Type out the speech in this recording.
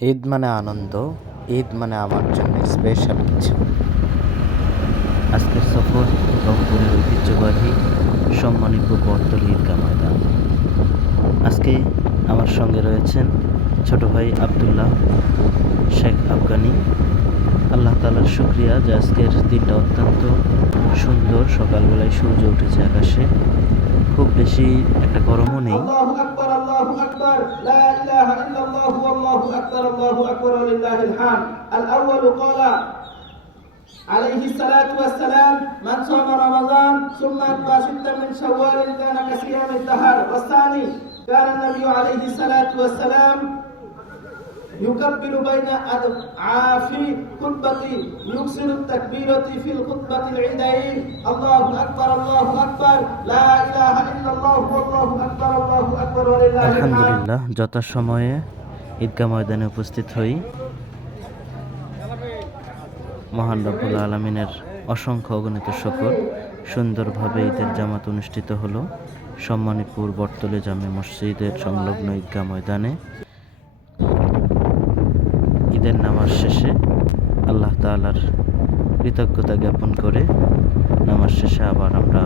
ঈদ মানে আনন্দ, ঈদ মানে আমার জন্য স্পেশাল কিছু। আজকের সফর রংপুরের ঐতিহ্যবাহী সম্মানীপুর বটতলী ঈদগাহ ময়দান। আজকে আমার সঙ্গে রয়েছেন ছোট ভাই আব্দুল্লাহ শেখ আফগানি। আল্লাহ তাআলার শুকরিয়া যে আজকের দিনটা অত্যন্ত সুন্দর। সকালবেলায় সূর্য উঠেছে আকাশে, খুব বেশি একটা গরমও নেই। আল্লাহু আকবার, আল্লাহু আকবার, লা ইলাহা ইল্লাল্লাহু আল্লাহু আকবার, আল্লাহু আকবার ওয়া লিল্লাহিল হামদ। আল-আউয়ালু ক্বালা আলাইহি সালাতু ওয়াস সালাম মান সামা রমাযান সুম্মা আতবা সিত্তান মিন শাওয়াল কানা কাসিয়ামিদ দাহর। ওয়া সানি কানা an-নবী আলাইহি সালাতু ওয়াস সালাম يكبر بين عافي خطبتي يكسر التكبيرة في الخطبة العيدين. الله أكبر، الله أكبر، لا إله إلا الله والله أكبر، الله أكبر ولله الحمد. আলহামদুলিল্লাহ, যথাসময়ে ঈদগাহ ময়দানে উপস্থিত হই। মহান রব্বুল আলামিনের অসংখ্য অগণিত শুকর, সুন্দরভাবে ঈদের জামাত অনুষ্ঠিত হলো সম্মানীপুর বটতলী জামে মসজিদের সংলগ্ন ঈদগাহ ময়দানে। ঈদের নামাজ শেষে আল্লাহ তাআলার কৃতজ্ঞতা জ্ঞাপন করে নামাজ শেষে আবার আমরা